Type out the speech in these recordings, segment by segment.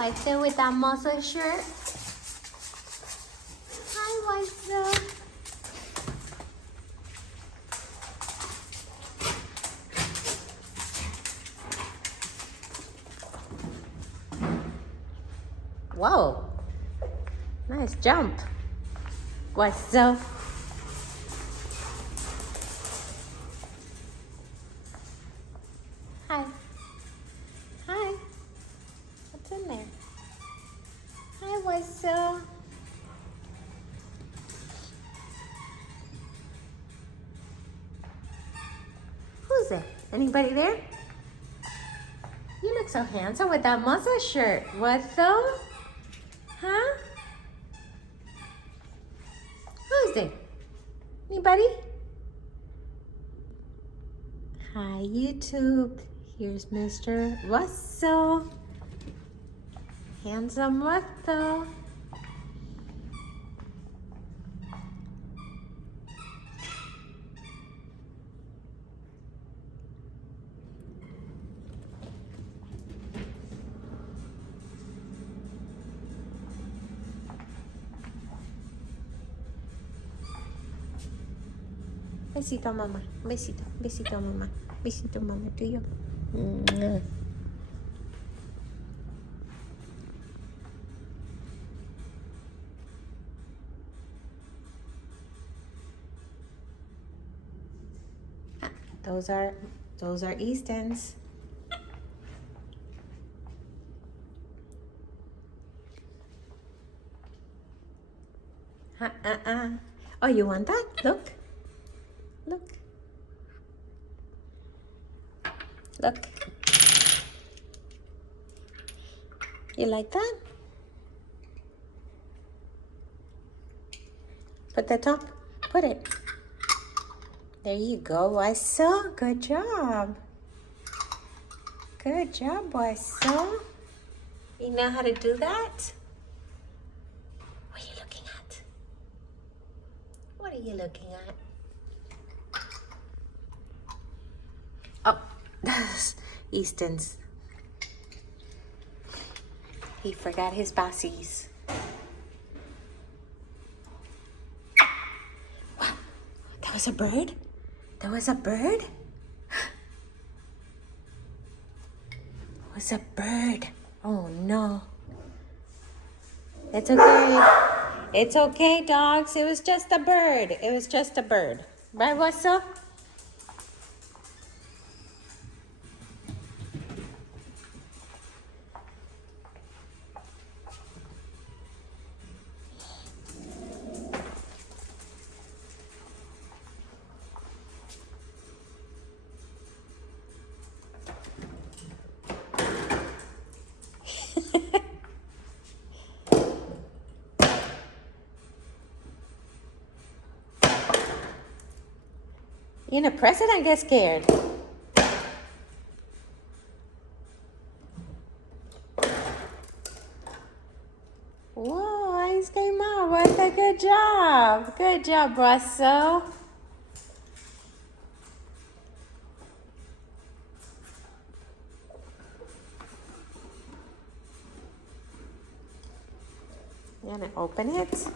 What's up with that muscle shirt? Hi, what's up? Whoa, nice jump. What's up? Hi. Hi. What's in there? Hi, what's up? Who's there? Anybody there? You look so handsome with that muscle shirt. What's up? Huh? Who's there? Anybody? Hi, YouTube. Here's Mr. Russell. Handsome Russell. Besito, mamá. Besito. Besito, mamá. Besito, mamá, tuyo. Those are Eastons. Oh, you want that? Look. Look. Look. You like that? Put the top. Put it. There you go, Russell. Good job. Good job, Russell. You know how to do that? What are you looking at? What are you looking at? Oh, that's Easton's. He forgot his bassies. Wow, that was a bird? That was a bird? It was a bird. Oh no. It's okay. It's okay, dogs. It was just a bird. It was just a bird. Right, Russell? You know, president gets scared. Whoa, ice came out. What a good job. Good job, Russell. You gonna open it?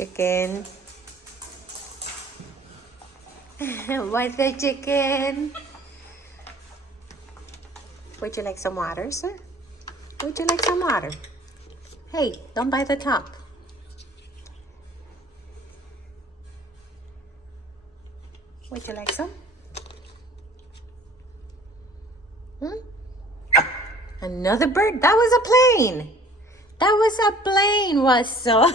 Chicken. What's the chicken? Would you like some water, sir? Would you like some water? Hey, don't bite the top. Would you like some? Another bird? That was a plane. That was a plane, Russell.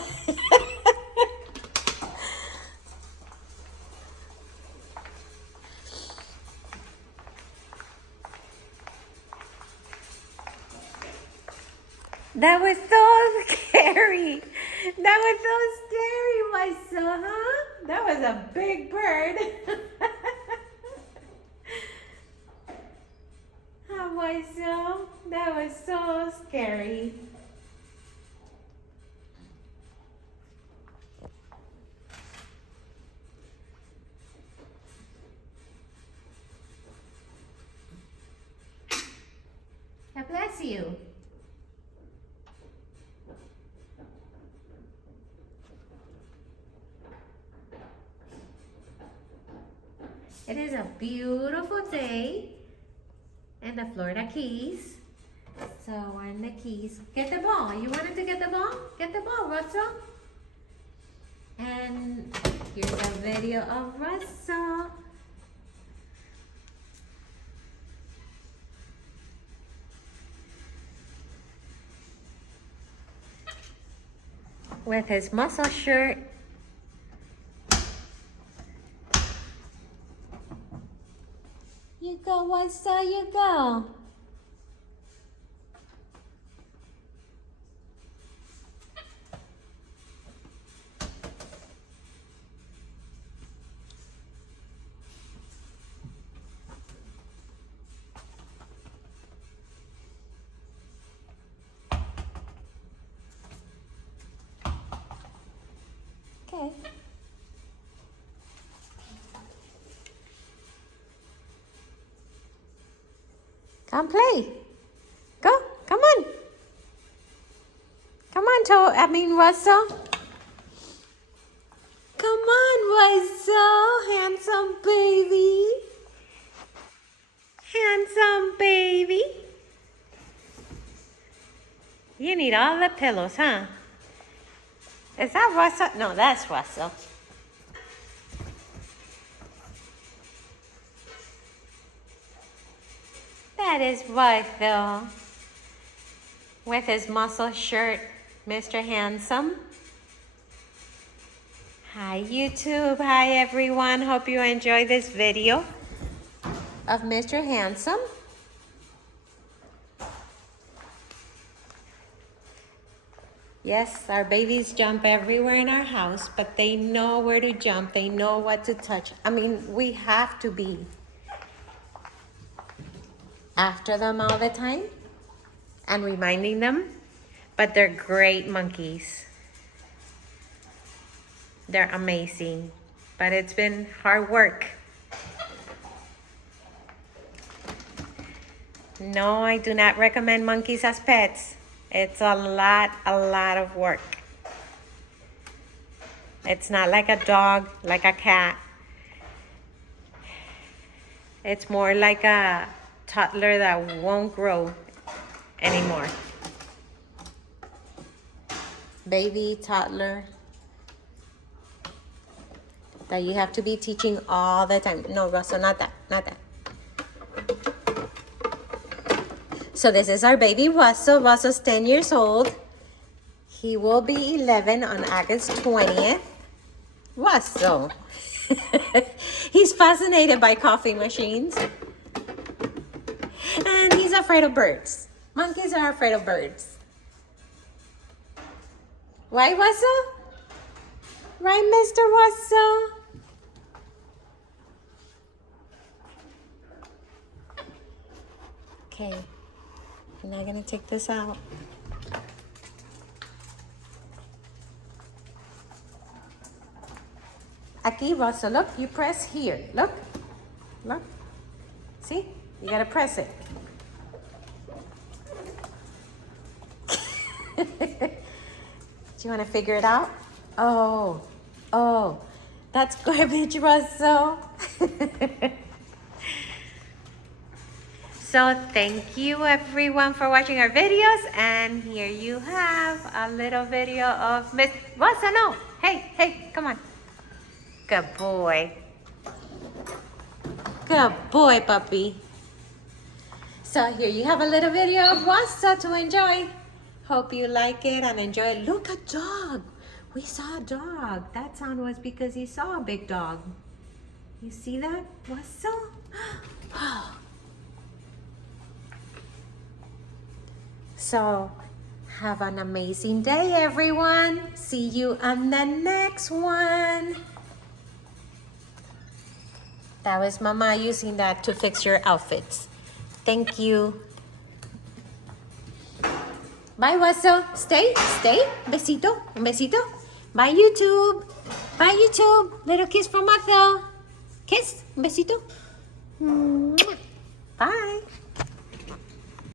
That was so scary. That was so scary, my son, huh? That was a big bird. Oh, my son. That was so scary. God bless you. It is a beautiful day in the Florida Keys. So we're in the Keys. Get the ball. You wanted to get the ball? Get the ball, Russell. And here's a video of Russell. With his muscle shirt. You go, Russell, you go. Okay. Come play. Go. Come on. Come on, Russell. Come on, Russell. Handsome baby. Handsome baby. You need all the pillows, huh? Is that Russell? No, that's Russell. That is Russell. With his muscle shirt, Mr. Handsome. Hi, YouTube. Hi, everyone. Hope you enjoy this video of Mr. Handsome. Yes, our babies jump everywhere in our house, but they know where to jump. They know what to touch. I mean, we have to be after them all the time and reminding them, but they're great monkeys. They're amazing, but it's been hard work. No, I do not recommend monkeys as pets. It's a lot of work. It's not like a dog, like a cat. It's more like a toddler that won't grow anymore. Baby, toddler, that you have to be teaching all the time. No, Russell, not that, not that. So this is our baby Russell. Russell's 10 years old. He will be 11 on August 20th. Russell. He's fascinated by coffee machines. And he's afraid of birds. Monkeys are afraid of birds. Right, Russell? Right, Mr. Russell? Okay. I'm not gonna take this out. Aquí, Russell, look, you press here. Look, look. See? You gotta press it. Do you wanna figure it out? Oh, that's garbage, Russell. So thank you everyone for watching our videos, and here you have a little video of Miss Russell. No, hey, come on. Good boy. Good boy, puppy. So here you have a little video of Russell to enjoy. Hope you like it and enjoy it. Look, a dog. We saw a dog. That sound was because he saw a big dog. You see that, Russell? So, Have an amazing day, everyone. See you on the next one. That was Mama using that to fix your outfits. Thank you. Bye, Russell. Stay. Besito. Besito. Bye, YouTube. Bye, YouTube. Little kiss from Russell. Kiss. Besito. Bye.